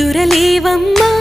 నిదురలేవమ్మా